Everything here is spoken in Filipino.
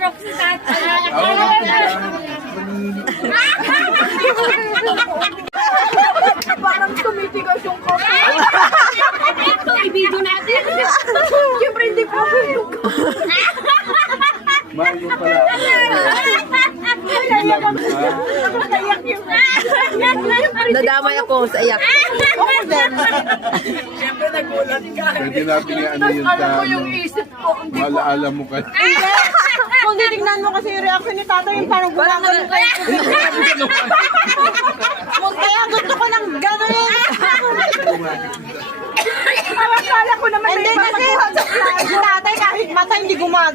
stroke si tatay. Parang tumitigas yung kape. Ito, i-video natin. Siyempre hindi ko yung Mahal mo pala. kayak yung Nadamay ako sa iyak. Siyempre nagulat ka. Pwede natin i-ano yun Alam sa mo yung isip ko. malaala mo ka. Kung titignan mo kasi yung reaction ni tatay, yung parang gumagano kayo. Kaya gusto ko ng gano'n yun. Akala ko naman may mapagawa sa tatay kahit mata hindi gumagano.